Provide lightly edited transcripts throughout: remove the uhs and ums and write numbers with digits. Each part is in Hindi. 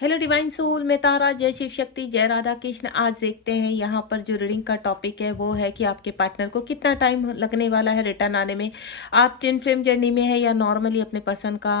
हेलो डिवाइन सोल, मैं तारा। जय शिव शक्ति, जय राधा कृष्ण। आज देखते हैं यहाँ पर जो रीडिंग का टॉपिक है वो है कि आपके पार्टनर को कितना टाइम लगने वाला है रिटर्न आने में। आप ट्विन फ्लेम जर्नी में है या नॉर्मली अपने पर्सन का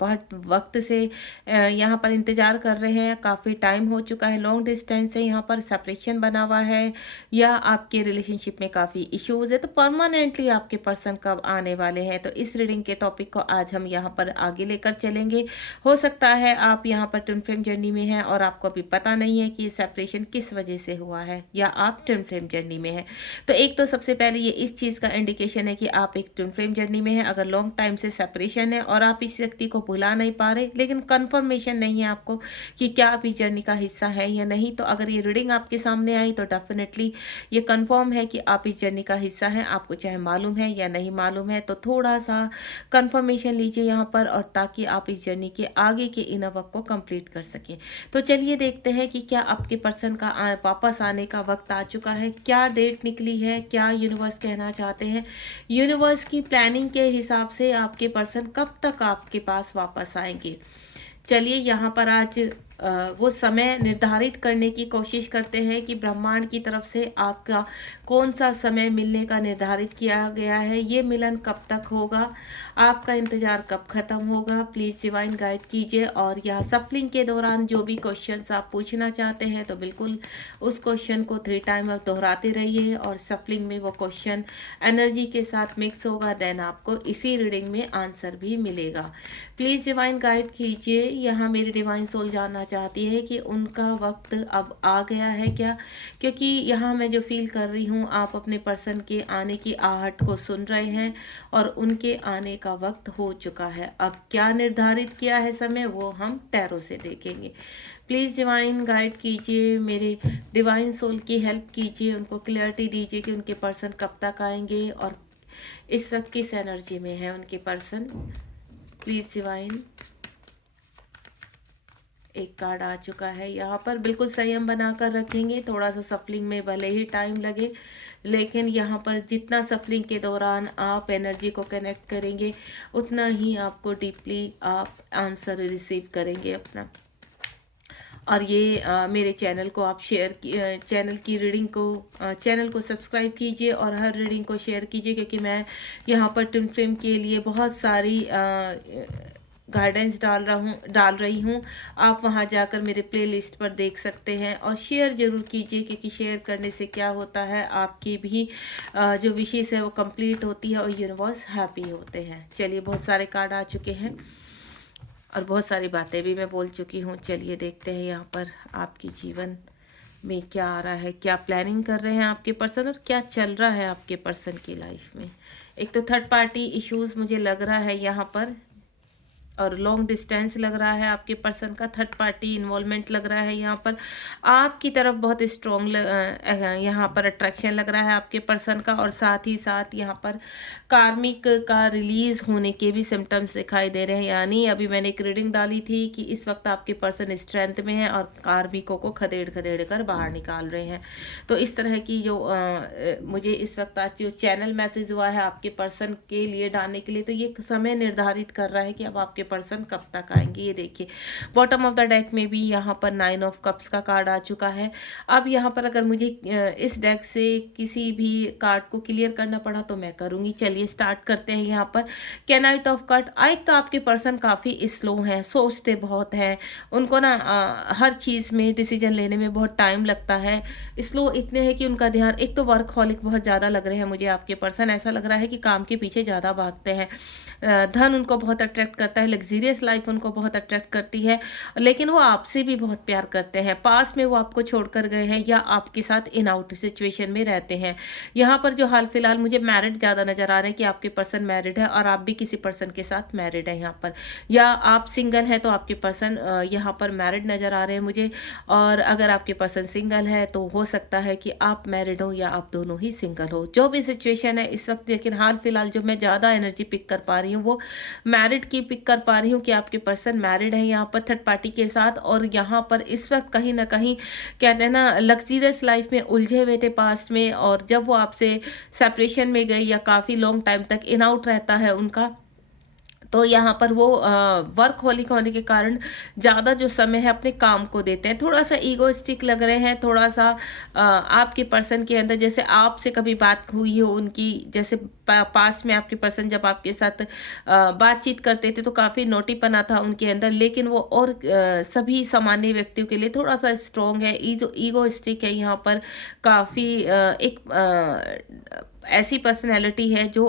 बहुत वक्त से यहाँ पर इंतजार कर रहे हैं। काफ़ी टाइम हो चुका है, लॉन्ग डिस्टेंस है, यहाँ पर सेपरेशन बना हुआ है या आपके रिलेशनशिप में काफ़ी इश्यूज है। तो परमानेंटली आपके पर्सन कब आने वाले हैं, तो इस रीडिंग के टॉपिक को आज हम यहाँ पर आगे लेकर चलेंगे। हो सकता है आप यहाँ पर ट्विन फ्लेम जर्नी में हैं और आपको अभी पता नहीं है कि ये सेपरेशन किस वजह से हुआ है या आप ट्विन फ्लेम जर्नी में हैं। तो एक तो सबसे पहले ये इस चीज़ का इंडिकेशन है कि आप एक ट्विन फ्लेम जर्नी में हैं। अगर लॉन्ग टाइम से सेपरेशन है और आप इस व्यक्ति को भुला नहीं पा रहे, लेकिन कंफर्मेशन नहीं है आपको कि क्या आप इस जर्नी का हिस्सा है या नहीं, तो अगर ये रीडिंग आपके सामने आई तो डेफिनेटली ये कंफर्म है कि आप इस जर्नी का हिस्सा हैं। आपको चाहे मालूम है या नहीं मालूम है, तो थोड़ा सा कंफर्मेशन लीजिए यहाँ पर, और ताकि आप इस जर्नी के आगे के इनर वर्क को कंप्लीट कर सकें। तो चलिए देखते हैं कि क्या आपके पर्सन का वापस आने का वक्त आ चुका है, क्या डेट निकली है, क्या यूनिवर्स कहना चाहते हैं। यूनिवर्स की प्लानिंग के हिसाब से आपके पर्सन कब तक आपके पास वापस आएंगे। चलिए यहाँ पर आज वो समय निर्धारित करने की कोशिश करते हैं कि ब्रह्मांड की तरफ से आपका कौन सा समय मिलने का निर्धारित किया गया है, ये मिलन कब तक होगा, आपका इंतज़ार कब ख़त्म होगा। प्लीज़ डिवाइन गाइड कीजिए। और यहाँ सफलिंग के दौरान जो भी क्वेश्चंस आप पूछना चाहते हैं तो बिल्कुल उस क्वेश्चन को 3 टाइम आप दोहराते रहिए, और सफलिंग में वो क्वेश्चन एनर्जी के साथ मिक्स होगा, देन आपको इसी रीडिंग में आंसर भी मिलेगा। प्लीज़ डिवाइन गाइड कीजिए। यहाँ मेरी डिवाइन सोल जानना चाहती है कि उनका वक्त अब आ गया है क्या, क्योंकि यहाँ मैं जो फील कर रही हूँ आप अपने पर्सन के आने की आहट को सुन रहे हैं और उनके आने का वक्त हो चुका है। अब क्या निर्धारित किया है समय, वो हम टैरो से देखेंगे। प्लीज़ डिवाइन गाइड कीजिए, मेरे डिवाइन सोल की हेल्प कीजिए, उनको क्लैरिटी दीजिए कि उनके पर्सन कब तक आएंगे और इस वक्त किस एनर्जी में है उनके पर्सन। Please divine. एक कार्ड आ चुका है यहाँ पर। बिल्कुल संयम बनाकर रखेंगे, थोड़ा सा सफलिंग में भले ही टाइम लगे, लेकिन यहाँ पर जितना सफलिंग के दौरान आप एनर्जी को कनेक्ट करेंगे उतना ही आपको डीपली आप आंसर रिसीव करेंगे अपना। और ये मेरे चैनल को आप चैनल की रीडिंग को चैनल को सब्सक्राइब कीजिए और हर रीडिंग को शेयर कीजिए, क्योंकि मैं यहाँ पर ट्विन फ्लेम के लिए बहुत सारी गाइडेंस डाल रही हूँ। आप वहाँ जाकर मेरे प्लेलिस्ट पर देख सकते हैं, और शेयर ज़रूर कीजिए, क्योंकि शेयर करने से क्या होता है आपकी भी जो विशेष है वो कंप्लीट होती है और यूनिवर्स हैप्पी होते हैं। चलिए, बहुत सारे कार्ड आ चुके हैं और बहुत सारी बातें भी मैं बोल चुकी हूँ। चलिए देखते हैं यहाँ पर आपकी जीवन में क्या आ रहा है, क्या प्लानिंग कर रहे हैं आपके पर्सन और क्या चल रहा है आपके पर्सन की लाइफ में। एक तो थर्ड पार्टी इश्यूज मुझे लग रहा है यहाँ पर, और लॉन्ग डिस्टेंस लग रहा है आपके पर्सन का। थर्ड पार्टी इन्वॉल्वमेंट लग रहा है यहाँ पर। आपकी तरफ बहुत स्ट्रॉन्ग यहाँ पर अट्रैक्शन लग रहा है आपके पर्सन का, और साथ ही साथ यहाँ पर कार्मिक का रिलीज होने के भी सिम्टम्स दिखाई दे रहे हैं। यानी अभी मैंने एक रीडिंग डाली थी कि इस वक्त आपके पर्सन स्ट्रेंथ में है और कार्मिकों को खदेड़ खदेड़ कर बाहर निकाल रहे हैं। तो इस तरह की जो मुझे इस वक्त आज जो चैनल मैसेज हुआ है आपके पर्सन के लिए डालने के लिए, तो ये समय निर्धारित कर रहा है कि अब आपके पर्सन कब तक आएंगे। ये देखिए, बॉटम ऑफ द डेक में भी यहाँ पर 9 ऑफ कप्स का कार्ड आ चुका है। अब यहाँ पर अगर मुझे इस डेक से किसी भी कार्ड को क्लियर करना पड़ा तो मैं करूँगी। चलिए स्टार्ट करते हैं। यहाँ पर कैनाइट ऑफ कट। एक तो आपके पर्सन काफ़ी स्लो हैं, सोचते बहुत हैं, उनको ना हर चीज़ में डिसीजन लेने में बहुत टाइम लगता है। स्लो इतने हैं कि उनका ध्यान, एक तो वर्कहॉलिक बहुत ज़्यादा लग रहे हैं मुझे आपके पर्सन। ऐसा लग रहा है कि काम के पीछे ज़्यादा भागते हैं। धन उनको बहुत अट्रैक्ट करता है, लग्जीरियस लाइफ उनको बहुत अट्रैक्ट करती है, लेकिन वो आपसे भी बहुत प्यार करते हैं। पास में वो आपको छोड़कर गए हैं या आपके साथ इन आउट सिचुएशन में रहते हैं। यहाँ पर जो हाल फिलहाल मुझे मैरिड ज़्यादा नज़र आ रहे हैं कि आपके पर्सन मैरिड है और आप भी किसी पर्सन के साथ मैरिड है यहाँ पर, या आप सिंगल है तो आपके पर्सन यहाँ पर मैरिड नज़र आ रहे हैं मुझे। और अगर आपके पर्सन सिंगल है तो हो सकता है कि आप मैरिड हो या आप दोनों ही सिंगल हो, जो भी सिचुएशन है इस वक्त। लेकिन हाल फिलहाल जो मैं ज़्यादा एनर्जी पिक कर पा रही हूँ वो मैरिड की पिक कर पा रही हूँ कि आपके पर्सन मैरिड है यहाँ पर थर्ड पार्टी के साथ। और यहाँ पर इस वक्त कहीं ना कहीं कहते हैं ना लग्जीरियस लाइफ में उलझे हुए थे पास्ट में, और जब वो आपसे सेपरेशन में गई या काफ़ी लॉन्ग टाइम तक इन आउट रहता है उनका, तो यहाँ पर वो वर्कहोलिक होने के कारण ज़्यादा जो समय है अपने काम को देते हैं, थोड़ा-सा ईगोइस्टिक लग रहे हैं, थोड़ा-सा आपके पर्सन के अंदर जैसे आपसे कभी बात हुई हो उनकी, जैसे पास्ट में आपके पर्सन जब आपके साथ बातचीत करते थे तो काफ़ी नोटीपना था उनके अंदर, लेकिन वो और सभी सामान्य व्यक्तियों के लिए थोड़ा-सा स्ट्रॉन्ग है, ईगोइस्टिक है यहाँ पर, काफ़ी एक ऐसी पर्सनैलिटी है जो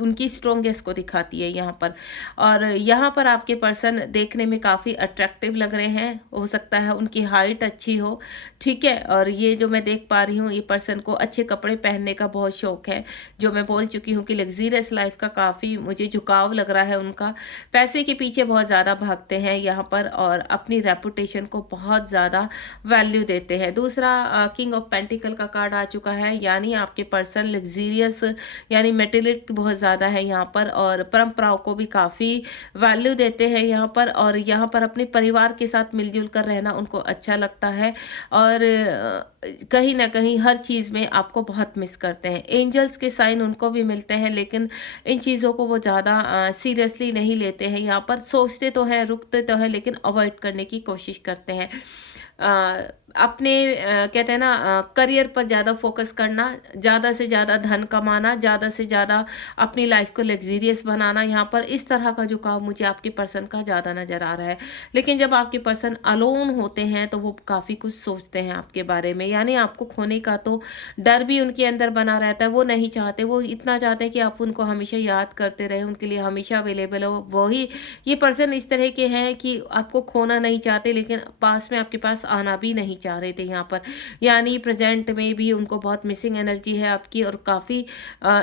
उनकी स्ट्रोंगेस्ट को दिखाती है यहाँ पर। और यहाँ पर आपके पर्सन देखने में काफ़ी अट्रैक्टिव लग रहे हैं, हो सकता है उनकी हाइट अच्छी हो, ठीक है। और ये जो मैं देख पा रही हूँ, ये पर्सन को अच्छे कपड़े पहनने का बहुत शौक है, जो मैं बोल चुकी हूँ कि लग्जीरियस लाइफ का काफ़ी मुझे झुकाव लग रहा है उनका। पैसे के पीछे बहुत ज़्यादा भागते हैं यहाँ पर और अपनी रेपुटेशन को बहुत ज़्यादा वैल्यू देते हैं। दूसरा किंग ऑफ पेंटिकल का कार्ड आ चुका है, यानी आपके पर्सन लग्जीरियस यानी मेटेरियलिस्टिक बहुत ज़्यादा है यहाँ पर, और परंपराओं को भी काफ़ी वैल्यू देते हैं यहाँ पर, और यहाँ पर अपने परिवार के साथ मिलजुल कर रहना उनको अच्छा लगता है, और कहीं ना कहीं हर चीज़ में आपको बहुत मिस करते हैं। एंजल्स के साइन उनको भी मिलते हैं, लेकिन इन चीज़ों को वो ज़्यादा सीरियसली नहीं लेते हैं यहाँ पर, सोचते तो हैं, रुकते तो हैं, लेकिन अवॉइड करने की कोशिश करते हैं। अपने कहते हैं ना करियर पर ज़्यादा फोकस करना, ज़्यादा से ज़्यादा धन कमाना, ज़्यादा से ज़्यादा अपनी लाइफ को लग्जीरियस बनाना, यहाँ पर इस तरह का झुकाव मुझे आपके पर्सन का ज़्यादा नज़र आ रहा है। लेकिन जब आपके पर्सन अलोन होते हैं तो वो काफ़ी कुछ सोचते हैं आपके बारे में, यानी आपको खोने का तो डर भी उनके अंदर बना रहता है। वो नहीं चाहते, वो इतना चाहते हैं कि आप उनको हमेशा याद करते रहें, उनके लिए हमेशा अवेलेबल हो। वही ये पर्सन इस तरह के हैं कि आपको खोना नहीं चाहते, लेकिन पास में आपके पास आना भी नहीं चाह रहे थे यहाँ पर, यानी प्रेजेंट में भी उनको बहुत मिसिंग एनर्जी है आपकी, और काफ़ी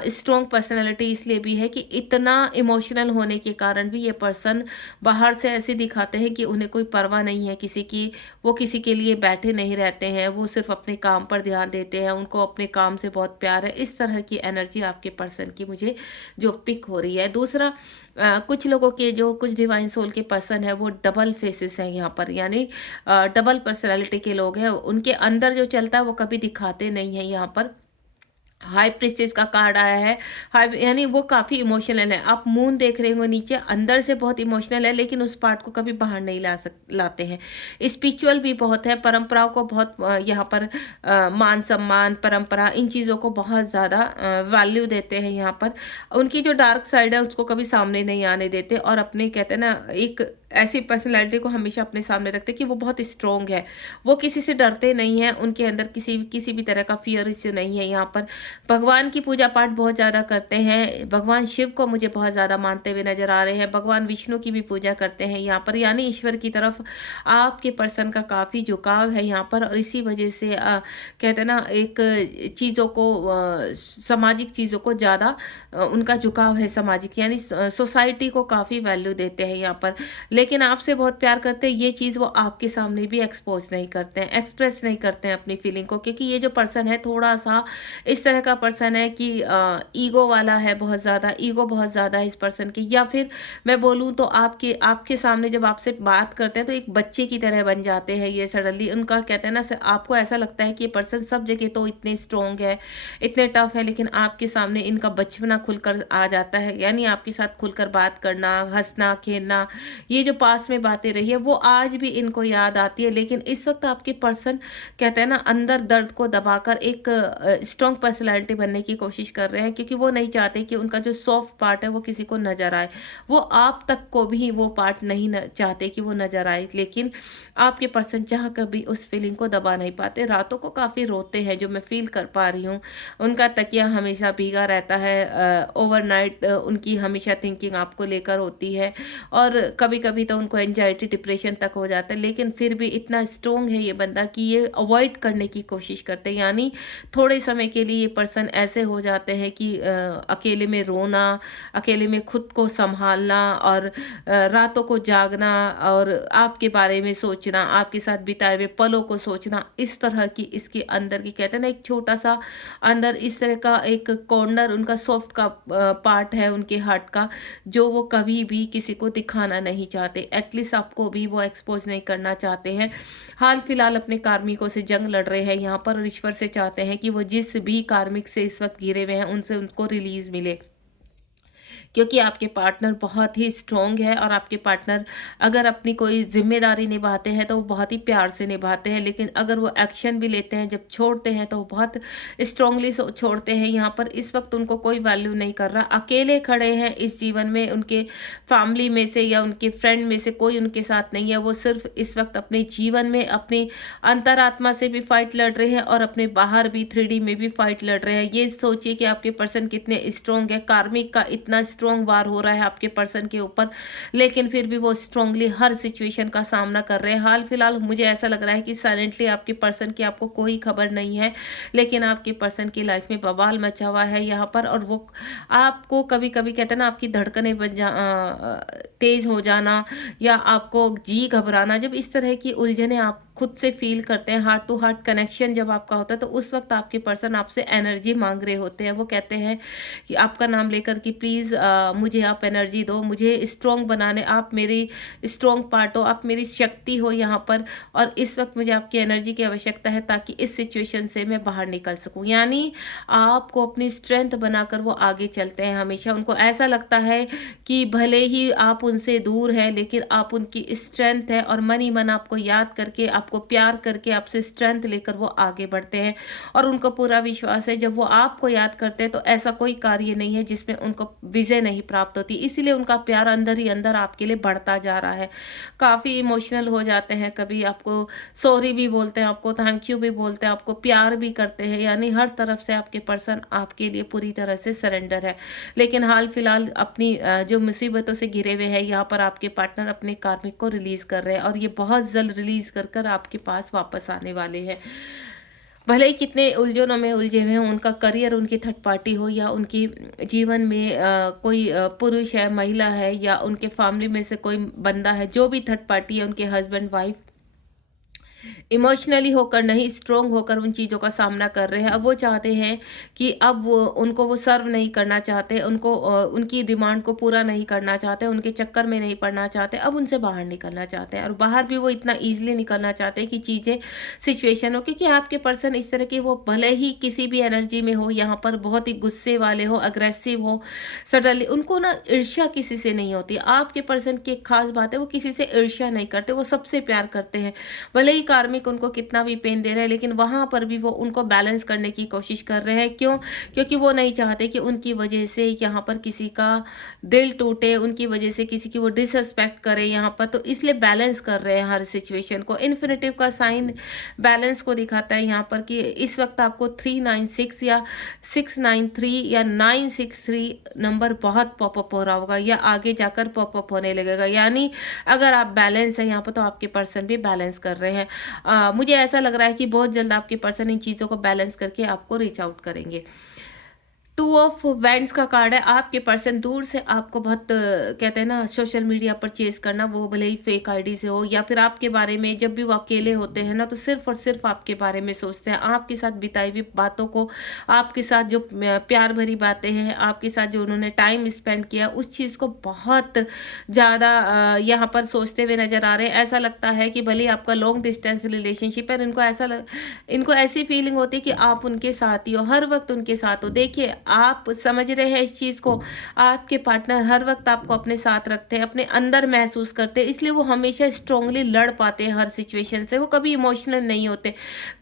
स्ट्रॉन्ग पर्सनैलिटी इसलिए भी है कि इतना इमोशनल होने के कारण भी ये पर्सन बाहर से ऐसे दिखाते हैं कि उन्हें कोई परवाह नहीं है किसी की, वो किसी के लिए बैठे नहीं रहते हैं, वो सिर्फ अपने काम पर ध्यान देते हैं, उनको अपने काम से बहुत प्यार है। इस तरह की एनर्जी आपके पर्सन की मुझे जो पिक हो रही है। दूसरा कुछ लोगों के जो कुछ डिवाइन सोल के पर्सन है वो डबल फेसेस हैं यहाँ पर, यानी डबल पर्सनालिटी के लोग हैं, उनके अंदर जो चलता है वो कभी दिखाते नहीं है यहाँ पर। हाई प्रिस्टेस का कार्ड आया है, हाई यानी वो काफ़ी इमोशनल है। आप मून देख रहे हो नीचे, अंदर से बहुत इमोशनल है, लेकिन उस पार्ट को कभी बाहर नहीं लाते हैं। स्पिरिचुअल भी बहुत है, परंपराओं को बहुत यहाँ पर मान सम्मान, परंपरा, इन चीज़ों को बहुत ज़्यादा वैल्यू देते हैं यहाँ पर। उनकी जो डार्क साइड है उसको कभी सामने नहीं आने देते, और अपने कहते हैं ना एक ऐसी पर्सनैलिटी को हमेशा अपने सामने रखते हैं कि वो बहुत स्ट्रॉन्ग है, वो किसी से डरते नहीं हैं, उनके अंदर किसी भी तरह का फियर इससे नहीं है यहाँ पर। भगवान की पूजा पाठ बहुत ज़्यादा करते हैं, भगवान शिव को मुझे बहुत ज़्यादा मानते हुए नजर आ रहे हैं, भगवान विष्णु की भी पूजा करते हैं यहाँ पर, यानी ईश्वर की तरफ आपके पर्सन का काफ़ी झुकाव है यहाँ पर। और इसी वजह से कहते हैं ना एक चीज़ों को सामाजिक चीज़ों को ज़्यादा उनका झुकाव है, सामाजिक यानी सोसाइटी को काफ़ी वैल्यू देते हैं यहाँ पर, लेकिन आपसे बहुत प्यार करते हैं। ये चीज़ वो आपके सामने भी एक्सपोज नहीं करते हैं, एक्सप्रेस नहीं करते हैं अपनी फीलिंग को, क्योंकि ये जो पर्सन है थोड़ा सा इस तरह का पर्सन है कि ईगो वाला है, बहुत ज़्यादा ईगो बहुत ज़्यादा है इस पर्सन की। या फिर मैं बोलूँ तो आपके सामने जब आपसे बात करते हैं तो एक बच्चे की तरह बन जाते हैं ये सडनली। उनका कहते हैं ना आपको ऐसा लगता है कि ये पर्सन सब जगह तो इतने स्ट्रॉन्ग है, इतने टफ है, लेकिन आपके सामने इनका बचपना खुलकर आ जाता है, यानी आपके साथ खुलकर बात करना, हंसना खेलना, ये जो पास में बातें रही है वो आज भी इनको याद आती है। लेकिन इस वक्त आपके पर्सन कहते हैं ना अंदर दर्द को दबाकर एक स्ट्रॉन्ग पर्सनैलिटी बनने की कोशिश कर रहे हैं, क्योंकि वो नहीं चाहते कि उनका जो सॉफ्ट पार्ट है वो किसी को नजर आए, वो आप तक को भी वो पार्ट नहीं चाहते कि वो नजर आए, लेकिन आपके पर्सन चाह कर भी उस फीलिंग को दबा नहीं पाते। रातों को काफ़ी रोते हैं, जो मैं फील कर पा रही हूँ। उनका तकिया हमेशा भीगा रहता है, ओवरनाइट उनकी हमेशा थिंकिंग आपको लेकर होती है, और कभी कभी तो उनको एंजाइटी डिप्रेशन तक हो जाता है, लेकिन फिर भी इतना स्ट्रोंग है ये बंदा कि ये अवॉइड करने की कोशिश करते हैं। यानी थोड़े समय के लिए ये पर्सन ऐसे हो जाते हैं कि अकेले में रोना, अकेले में खुद को संभालना, और रातों को जागना, और आपके बारे में सोचना, आपके साथ बिताए हुए पलों को सोचना, इस तरह की इसके अंदर की कहते हैं ना एक छोटा सा अंदर इस तरह का एक कॉर्नर उनका सॉफ्ट का पार्ट है उनके हार्ट का, जो वो कभी भी किसी को दिखाना नहीं चाहते, एटलीस्ट आपको भी वो एक्सपोज नहीं करना चाहते हैं। हाल फिलहाल अपने कार्मिकों से जंग लड़ रहे हैं यहाँ पर, और ईश्वर से चाहते हैं कि वो जिस भी कार्मिक से इस वक्त घिरे हुए हैं उनसे उनको रिलीज मिले, क्योंकि आपके पार्टनर बहुत ही स्ट्रॉन्ग है और आपके पार्टनर अगर अपनी कोई जिम्मेदारी निभाते हैं तो वो बहुत ही प्यार से निभाते हैं, लेकिन अगर वो एक्शन भी लेते हैं, जब छोड़ते हैं तो वो बहुत स्ट्रांगली छोड़ते हैं। यहाँ पर इस वक्त उनको कोई वैल्यू नहीं कर रहा, अकेले खड़े हैं इस जीवन में, उनके फैमिली में से या उनके फ्रेंड में से कोई उनके साथ नहीं है। वो सिर्फ इस वक्त अपने जीवन में अपनी अंतरात्मा से भी फाइट लड़ रहे हैं और अपने बाहर भी 3D में भी फाइट लड़ रहे हैं। ये सोचिए कि आपके पर्सन कितने स्ट्रॉन्ग है, कार्मिक का इतना स्ट्रॉन्ग वार हो रहा है आपके पर्सन के ऊपर, लेकिन फिर भी वो स्ट्रांगली हर सिचुएशन का सामना कर रहे हैं। हाल फिलहाल मुझे ऐसा लग रहा है कि साइलेंटली आपके पर्सन की आपको कोई खबर नहीं है, लेकिन आपके पर्सन की लाइफ में बवाल मचा हुआ है यहाँ पर। और वो आपको कभी कभी कहते हैं ना, आपकी धड़कनें तेज हो जाना या आपको जी घबराना, जब इस तरह की उलझने आप खुद से फील करते हैं, हार्ट टू हार्ट कनेक्शन जब आपका होता है, तो उस वक्त आपके पर्सन आपसे एनर्जी मांग रहे होते हैं। वो कहते हैं कि आपका नाम लेकर कि प्लीज़ मुझे आप एनर्जी दो, मुझे स्ट्रॉन्ग बनाने, आप मेरी स्ट्रॉन्ग पार्ट हो, आप मेरी शक्ति हो यहाँ पर, और इस वक्त मुझे आपकी एनर्जी की आवश्यकता है ताकि इस सिचुएशन से मैं बाहर निकल सकूँ। यानी आपको अपनी स्ट्रेंथ बनाकर वो आगे चलते हैं हमेशा। उनको ऐसा लगता है कि भले ही आप उनसे दूर हैं, लेकिन आप उनकी स्ट्रेंथ है, और मन ही मन आपको याद करके, आपको प्यार करके, आपसे स्ट्रेंथ लेकर वो आगे बढ़ते हैं। और उनको पूरा विश्वास है जब वो आपको याद करते हैं तो ऐसा कोई कार्य नहीं है जिसमें उनको विजय नहीं प्राप्त होती। इसीलिए उनका प्यार अंदर ही अंदर आपके लिए बढ़ता जा रहा है। काफ़ी इमोशनल हो जाते हैं, कभी आपको सॉरी भी बोलते हैं, आपको थैंक यू भी बोलते हैं, आपको प्यार भी करते हैं। यानी हर तरफ से आपके पर्सन आपके लिए पूरी तरह से सरेंडर है। लेकिन हाल फिलहाल अपनी जो मुसीबतों से घिरे हुए हैं, यहाँ पर आपके पार्टनर अपने कार्मिक को रिलीज कर रहे हैं, और ये बहुत जल्द रिलीज कर कर आपके पास वापस आने वाले हैं। भले ही कितने उलझनों में उलझे हुए हों, उनका करियर, उनकी थर्ड पार्टी हो, या उनकी जीवन में कोई पुरुष है, महिला है, या उनके फैमिली में से कोई बंदा है, जो भी थर्ड पार्टी है, उनके हस्बैंड वाइफ इमोशनली होकर नहीं, स्ट्रोंग होकर उन चीज़ों का सामना कर रहे हैं। अब वो चाहते हैं कि अब वो उनको वो सर्व नहीं करना चाहते, उनको उनकी डिमांड को पूरा नहीं करना चाहते, उनके चक्कर में नहीं पड़ना चाहते, अब उनसे बाहर निकलना चाहते हैं। और बाहर भी वो इतना ईजिली निकलना चाहते हैं कि चीज़ें सिचुएशन हो, क्योंकि आपके पर्सन इस तरह के, वो भले ही किसी भी एनर्जी में हो, यहाँ पर बहुत ही गुस्से वाले हो, अग्रेसिव हो, सडनली उनको ना ईर्ष्या किसी से नहीं होती। आपके पर्सन की एक खास बात है, वो किसी से ईर्ष्या नहीं करते, वो सबसे प्यार करते हैं। भले ही कार्मिक उनको कितना भी पेन दे रहे हैं, लेकिन वहां पर भी वो उनको बैलेंस करने की कोशिश कर रहे हैं। क्यों? क्योंकि वो नहीं चाहते कि उनकी वजह से यहाँ पर किसी का दिल टूटे, उनकी वजह से किसी की वो डिसरिस्पेक्ट करे यहाँ पर, तो इसलिए बैलेंस कर रहे हैं हर सिचुएशन को। इन्फिनिटिव का साइन बैलेंस को दिखाता है यहाँ पर कि इस वक्त आपको 396 या 693 या 963 नंबर बहुत पॉपअप हो रहा होगा, या आगे जाकर पॉपअप होने लगेगा। यानी अगर आप बैलेंस है यहाँ पर, तो आपके पर्सन भी बैलेंस कर रहे हैं। मुझे ऐसा लग रहा है कि बहुत जल्द आपके पर्सन इन चीज़ों को बैलेंस करके आपको रीच आउट करेंगे। 2 ऑफ वैंड्स का कार्ड है। आपके पर्सन दूर से आपको बहुत कहते हैं ना, सोशल मीडिया पर चेस करना, वो भले ही फेक आईडी से हो, या फिर आपके बारे में जब भी वो अकेले होते हैं ना, तो सिर्फ और सिर्फ आपके बारे में सोचते हैं। आपके साथ बिताई हुई बातों को, आपके साथ जो प्यार भरी बातें हैं, आपके साथ जो उन्होंने टाइम स्पेंड किया, उस चीज़ को बहुत ज़्यादा यहाँ पर सोचते हुए नज़र आ रहे हैं। ऐसा लगता है कि भले ही आपका लॉन्ग डिस्टेंस रिलेशनशिप है, इनको ऐसी फीलिंग होती है कि आप उनके साथ ही हो, हर वक्त उनके साथ हो। देखिए, आप समझ रहे हैं इस चीज़ को, आपके पार्टनर हर वक्त आपको अपने साथ रखते हैं, अपने अंदर महसूस करते हैं, इसलिए वो हमेशा स्ट्रांगली लड़ पाते हैं हर सिचुएशन से। वो कभी इमोशनल नहीं होते,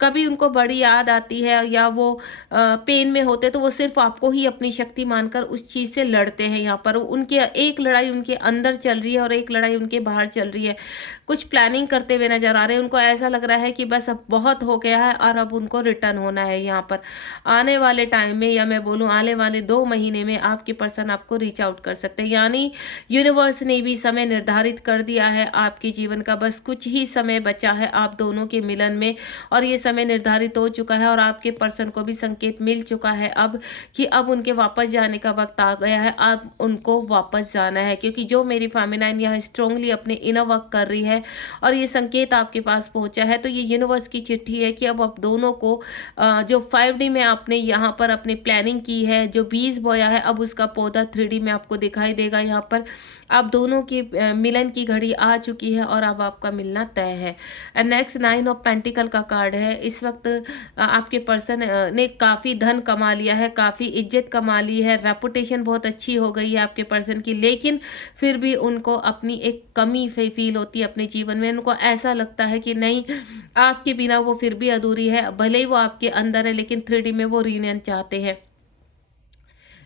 कभी उनको बड़ी याद आती है या वो पेन में होते, तो वो सिर्फ आपको ही अपनी शक्ति मानकर उस चीज़ से लड़ते हैं। यहाँ पर उनके एक लड़ाई उनके अंदर चल रही है और एक लड़ाई उनके बाहर चल रही है। कुछ प्लानिंग करते हुए नजर आ रहे हैं। उनको ऐसा लग रहा है कि बस अब बहुत हो गया है और अब उनको रिटर्न होना है। यहाँ पर आने वाले टाइम में, या मैं बोलूँ आने वाले 2 महीने में, आपके पर्सन आपको रीच आउट कर सकते हैं। यानी यूनिवर्स ने भी समय निर्धारित कर दिया है आपके जीवन का, बस कुछ ही समय बचा है आप दोनों के मिलन में, और ये समय निर्धारित हो चुका है। और आपके पर्सन को भी संकेत मिल चुका है अब कि अब उनके वापस जाने का वक्त आ गया है। अब उनको वापस जाना है, क्योंकि जो मेरी फेमिनाइन यहाँ स्ट्रांगली अपने इनर वर्क कर रही है, है और ये संकेत आपके पास पहुंचा है, तो ये यूनिवर्स की चिट्ठी है कि अब आप दोनों को जो 5D में आपने यहाँ पर अपनी प्लानिंग की है, जो बीज बोया है, अब उसका पौधा 3D में आपको दिखाई देगा। यहाँ पर आप दोनों के मिलन की घड़ी आ चुकी है और अब आपका मिलना तय है। एंड नेक्स्ट 9 ऑफ पेंटिकल का कार्ड है। इस वक्त आपके पर्सन ने काफ़ी धन कमा लिया है, काफ़ी इज्जत कमा ली है, रेपुटेशन बहुत अच्छी हो गई है आपके पर्सन की, लेकिन फिर भी उनको अपनी एक कमी फील होती है अपने जीवन में। उनको ऐसा लगता है कि नहीं, आपके बिना वो फिर भी अधूरी है, भले ही वो आपके अंदर है लेकिन 3D में वो रीयूनियन चाहते हैं।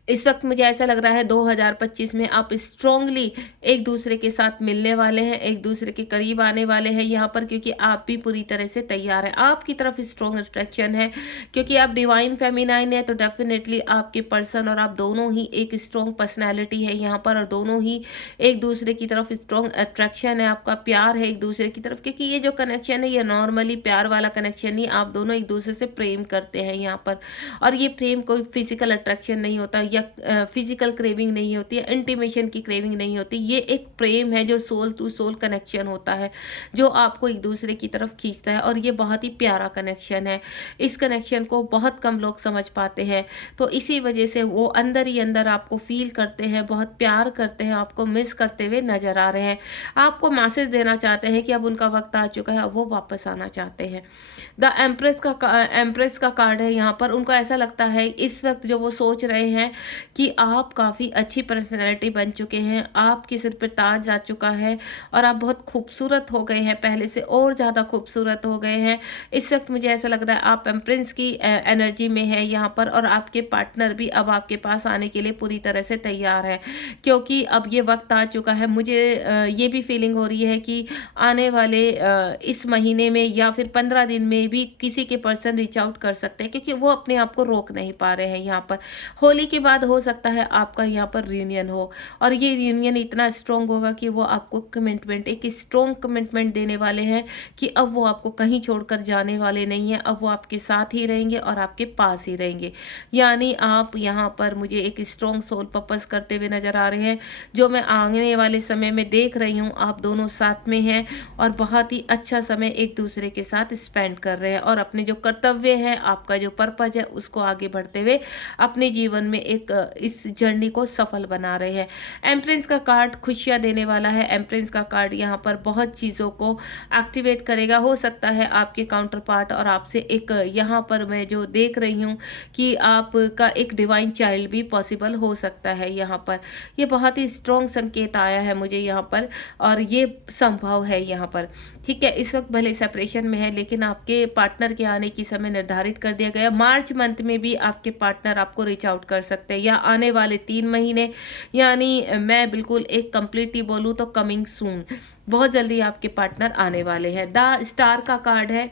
इस वक्त मुझे ऐसा लग रहा है 2025 में आप स्ट्रांगली एक दूसरे के साथ मिलने वाले हैं, एक दूसरे के करीब आने वाले हैं यहाँ पर, क्योंकि आप भी पूरी तरह से तैयार हैं। आपकी तरफ स्ट्रॉन्ग अट्रैक्शन है क्योंकि आप डिवाइन फेमिनाइन है, तो डेफिनेटली आपके पर्सन और आप दोनों ही एक स्ट्रॉन्ग पर्सनैलिटी है यहाँ पर, और दोनों ही एक दूसरे की तरफ स्ट्रॉन्ग अट्रैक्शन है, आपका प्यार है एक दूसरे की तरफ। क्योंकि ये जो कनेक्शन है ये नॉर्मली प्यार वाला कनेक्शन नहीं, आप दोनों एक दूसरे से प्रेम करते हैं यहाँ पर, और ये प्रेम कोई फिजिकल अट्रैक्शन नहीं होता या फिजिकल क्रेविंग नहीं होती है, इंटीमेशन की क्रेविंग नहीं होती। ये एक प्रेम है जो सोल टू सोल कनेक्शन होता है, जो आपको एक दूसरे की तरफ खींचता है, और ये बहुत ही प्यारा कनेक्शन है। इस कनेक्शन को बहुत कम लोग समझ पाते हैं, तो इसी वजह से वो अंदर ही अंदर आपको फील करते हैं, बहुत प्यार करते हैं, आपको मिस करते हुए नजर आ रहे हैं, आपको मैसेज देना चाहते हैं कि अब उनका वक्त आ चुका है, अब वो वापस आना चाहते हैं। द एम्प्रेस का कार्ड है यहाँ पर। उनको ऐसा लगता है इस वक्त जो वो सोच रहे हैं कि आप काफ़ी अच्छी पर्सनैलिटी बन चुके हैं, आपके सिर पे ताज आ चुका है और आप बहुत खूबसूरत हो गए हैं, पहले से और ज़्यादा खूबसूरत हो गए हैं। इस वक्त मुझे ऐसा लग रहा है आप एम्प्रेस की एनर्जी में है यहाँ पर, और आपके पार्टनर भी अब आपके पास आने के लिए पूरी तरह से तैयार है, क्योंकि अब ये वक्त आ चुका है। मुझे ये भी फीलिंग हो रही है कि आने वाले इस महीने में या फिर 15 दिन में भी किसी के पर्सन रीच आउट कर सकते हैं, क्योंकि वो अपने आप को रोक नहीं पा रहे हैं यहाँ पर। होली के बाद हो सकता है आपका यहाँ पर रियूनियन हो, और ये रियूनियन इतना स्ट्रॉन्ग होगा कि वो आपको कमिटमेंट, एक स्ट्रॉन्ग कमिटमेंट देने वाले हैं कि अब वो आपको कहीं छोड़कर जाने वाले नहीं हैं, अब वो आपके साथ ही रहेंगे और आपके पास ही रहेंगे। यानी आप यहाँ पर मुझे एक स्ट्रॉन्ग सोल पर्पस करते हुए नजर आ रहे हैं, जो मैं आने वाले समय में देख रही हूँ। आप दोनों साथ में हैं और बहुत ही अच्छा समय एक दूसरे के साथ स्पेंड कर रहे हैं, और अपने जो कर्तव्य हैं, आपका जो पर्पज है, उसको आगे बढ़ते हुए अपने जीवन में एक इस जर्नी को सफल बना रहे हैं। एम्प्रेस का कार्ड खुशियां देने वाला है। एम्प्रेस का कार्ड यहाँ पर बहुत चीज़ों को एक्टिवेट करेगा। हो सकता है आपके काउंटर पार्ट और आपसे एक यहाँ पर मैं जो देख रही हूँ कि आपका एक डिवाइन चाइल्ड भी पॉसिबल हो सकता है यहाँ पर। ये बहुत ही स्ट्रॉन्ग संकेत आया है मुझे यहाँ पर, और ये संभव है यहाँ पर। ठीक है, इस वक्त भले सेपरेशन में है लेकिन आपके पार्टनर के आने की समय निर्धारित कर दिया गया। मार्च मंथ में भी आपके पार्टनर आपको रीच आउट कर सकते हैं, या आने वाले 3 महीने, यानी मैं बिल्कुल एक कंप्लीटली बोलूँ तो कमिंग सून, बहुत जल्दी आपके पार्टनर आने वाले हैं। द स्टार का कार्ड है,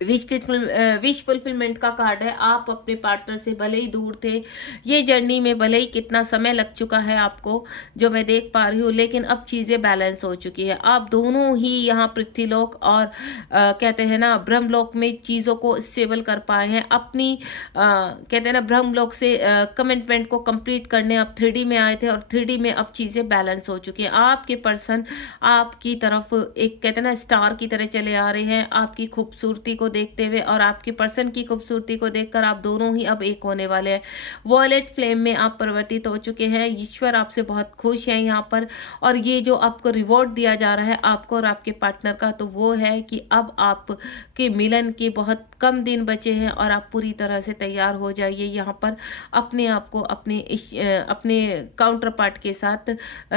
विश फुलफिलमेंट का कार्ड है। आप अपने पार्टनर से भले ही दूर थे, ये जर्नी में भले ही कितना समय लग चुका है आपको, जो मैं देख पा रही हूँ, लेकिन अब चीज़ें बैलेंस हो चुकी है। आप दोनों ही यहाँ पृथ्वीलोक और कहते हैं ना ब्रह्मलोक में चीज़ों को स्टेबल कर पाए हैं। अपनी कहते हैं ना ब्रह्मलोक से कमिटमेंट को कंप्लीट करने आप 3D में आए थे, और 3D में अब चीज़ें बैलेंस हो चुकी हैं। आपके पर्सन आपकी तरफ एक कहते हैं ना स्टार की तरह चले आ रहे हैं, आपकी खूबसूरती को देखते हुए और आपके पर्सन की खूबसूरती को देखकर आप दोनों ही अब एक होने वाले हैं। वॉयलेट फ्लेम में आप परिवर्तित हो चुके हैं। ईश्वर आपसे बहुत खुश है यहाँ पर, और ये जो आपको रिवॉर्ड दिया जा रहा है आपको और आपके पार्टनर का, तो वो है कि अब आपके मिलन के बहुत कम दिन बचे हैं और आप पूरी तरह से तैयार हो जाइए यहाँ पर अपने आप को अपने काउंटर पार्ट के साथ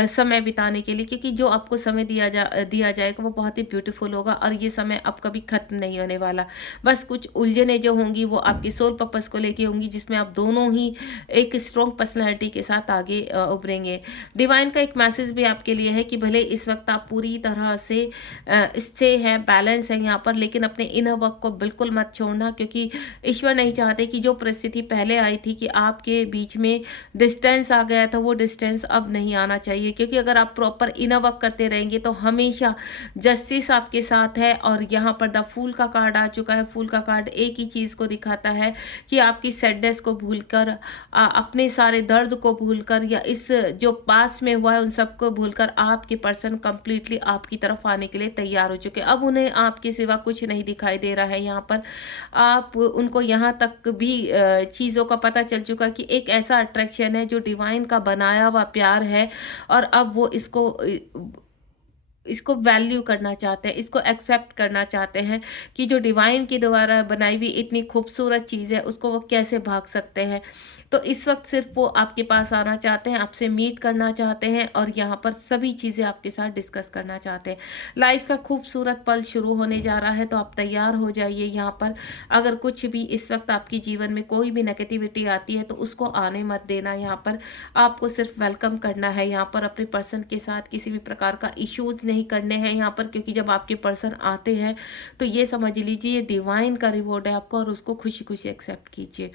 समय बिताने के लिए, क्योंकि जो आपको समय दिया जाएगा वो बहुत ही ब्यूटीफुल होगा, और ये समय अब कभी खत्म नहीं होने वाला। बस कुछ उलझने जो होंगी वो आपकी सोल पर्पस को लेके होंगी, जिसमें आप दोनों ही एक स्ट्रॉन्ग पर्सनैलिटी के साथ आगे उभरेंगे। डिवाइन का एक मैसेज भी आपके लिए है कि भले इस वक्त आप पूरी तरह से इससे है बैलेंस है यहाँ पर, लेकिन अपने इनर वर्क को बिल्कुल मत छोड़ना, क्योंकि ईश्वर नहीं चाहते कि जो परिस्थिति पहले आई थी कि आपके बीच में डिस्टेंस आ गया था, वो डिस्टेंस अब नहीं आना चाहिए। क्योंकि अगर आप प्रॉपर इनर वर्क करते रहेंगे तो हमेशा जस्टिस आपके साथ है। और यहाँ पर द फूल का कार्ड आ चुका है। फूल का कार्ड एक ही चीज़ को दिखाता है कि आपकी सैडनेस को भूलकर, अपने सारे दर्द को भूलकर, या इस जो पास में हुआ है उन सबको भूलकर आपके पर्सन कंप्लीटली आपकी तरफ आने के लिए तैयार हो चुके हैं। अब उन्हें आपके सिवा कुछ नहीं दिखाई दे रहा है। यहाँ पर आप उनको यहाँ तक भी चीज़ों का पता चल चुका कि एक ऐसा अट्रैक्शन है जो डिवाइन का बनाया हुआ प्यार है, और अब वो इसको वैल्यू करना चाहते हैं, इसको एक्सेप्ट करना चाहते हैं कि जो डिवाइन के द्वारा बनाई हुई इतनी खूबसूरत चीज़ है उसको वो कैसे भाग सकते हैं। तो इस वक्त सिर्फ वो आपके पास आना चाहते हैं, आपसे मीट करना चाहते हैं, और यहाँ पर सभी चीज़ें आपके साथ डिस्कस करना चाहते हैं। लाइफ का खूबसूरत पल शुरू होने जा रहा है, तो आप तैयार हो जाइए। यहाँ पर अगर कुछ भी इस वक्त आपके जीवन में कोई भी नेगेटिविटी आती है तो उसको आने मत देना। यहाँ पर आपको सिर्फ वेलकम करना है। यहाँ पर अपने पर्सन के साथ किसी भी प्रकार का इश्यूज नहीं करने हैं यहाँ पर, क्योंकि जब आपके पर्सन आते हैं तो ये समझ लीजिए ये डिवाइन का रिवॉर्ड है आपको, और उसको खुशी खुशी एक्सेप्ट कीजिए।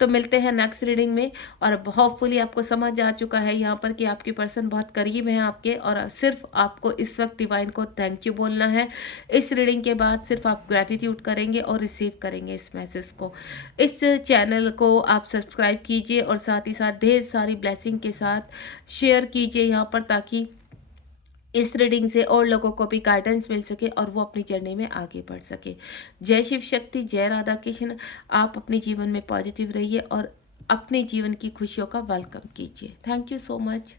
तो मिलते हैं नेक्स्ट रीडिंग में, और होपफुली आपको समझ आ चुका है यहाँ पर कि आपके पर्सन बहुत करीब हैं आपके, और सिर्फ आपको इस वक्त डिवाइन को थैंक यू बोलना है। इस रीडिंग के बाद सिर्फ आप ग्रैटिट्यूड करेंगे और रिसीव करेंगे इस मैसेज को। इस चैनल को आप सब्सक्राइब कीजिए और साथ ही साथ ढेर सारी ब्लेसिंग के साथ शेयर कीजिए यहाँ पर, ताकि इस रीडिंग से और लोगों को भी गाइडेंस मिल सके और वो अपनी जर्नी में आगे बढ़ सके। जय शिव शक्ति, जय राधा कृष्ण। आप अपने जीवन में पॉजिटिव रहिए और अपने जीवन की खुशियों का वेलकम कीजिए। Thank you so much.